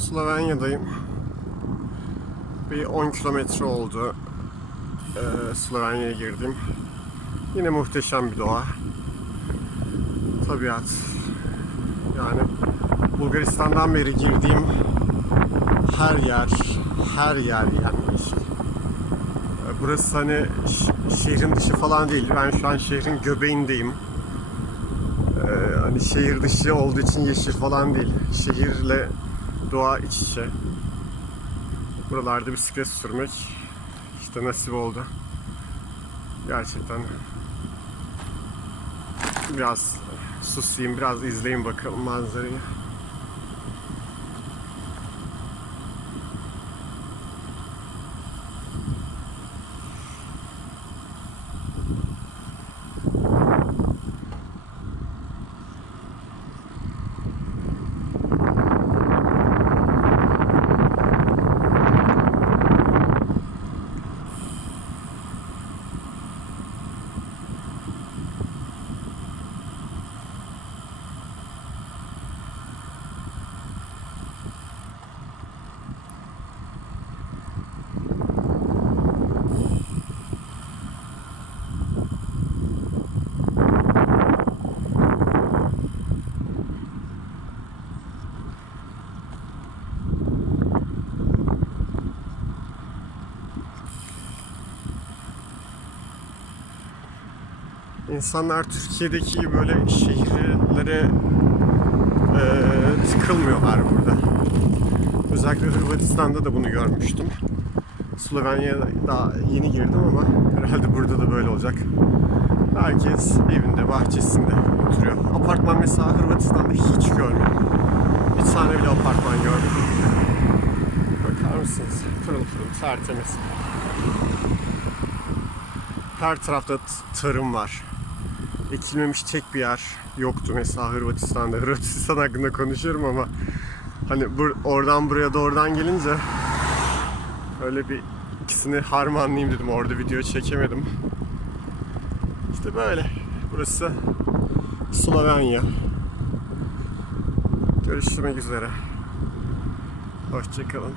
Slovenya'dayım. Bir 10 kilometre oldu. Ee, Slovenya'ya girdim. Yine muhteşem bir doğa. Tabiat. Yani Bulgaristan'dan beri girdiğim her yer, her yer yani. Ee, Burası hani şehrin dışı falan değil. Ben şu an şehrin göbeğindeyim. Ee, hani şehir dışı olduğu için yeşil falan değil. Şehirle doğa iç içe. Buralarda bisiklet sürmek işte nasip oldu. Gerçekten biraz susayım, biraz izleyin bakalım manzarayı. İnsanlar Türkiye'deki böyle şehirlere e, tıkılmıyorlar burada. Özellikle Hırvatistan'da da bunu görmüştüm. Slovenya'ya daha yeni girdim ama herhalde burada da böyle olacak. Herkes evinde, bahçesinde oturuyor. Apartman mesela Hırvatistan'da hiç görmedim. Bir tane bile apartman gördüm. Bakar mısınız? Pırıl pırıl, tertemiz. Her tarafta tarım var. Ekilmemiş tek bir yer yoktu mesela Hırvatistan'da. Hırvatistan hakkında konuşuyorum ama hani bur- oradan buraya da oradan gelince öyle bir ikisini harmanlayayım dedim. Orada video çekemedim. İşte böyle. Burası Slovenya. Görüşmek üzere. Hoşçakalın.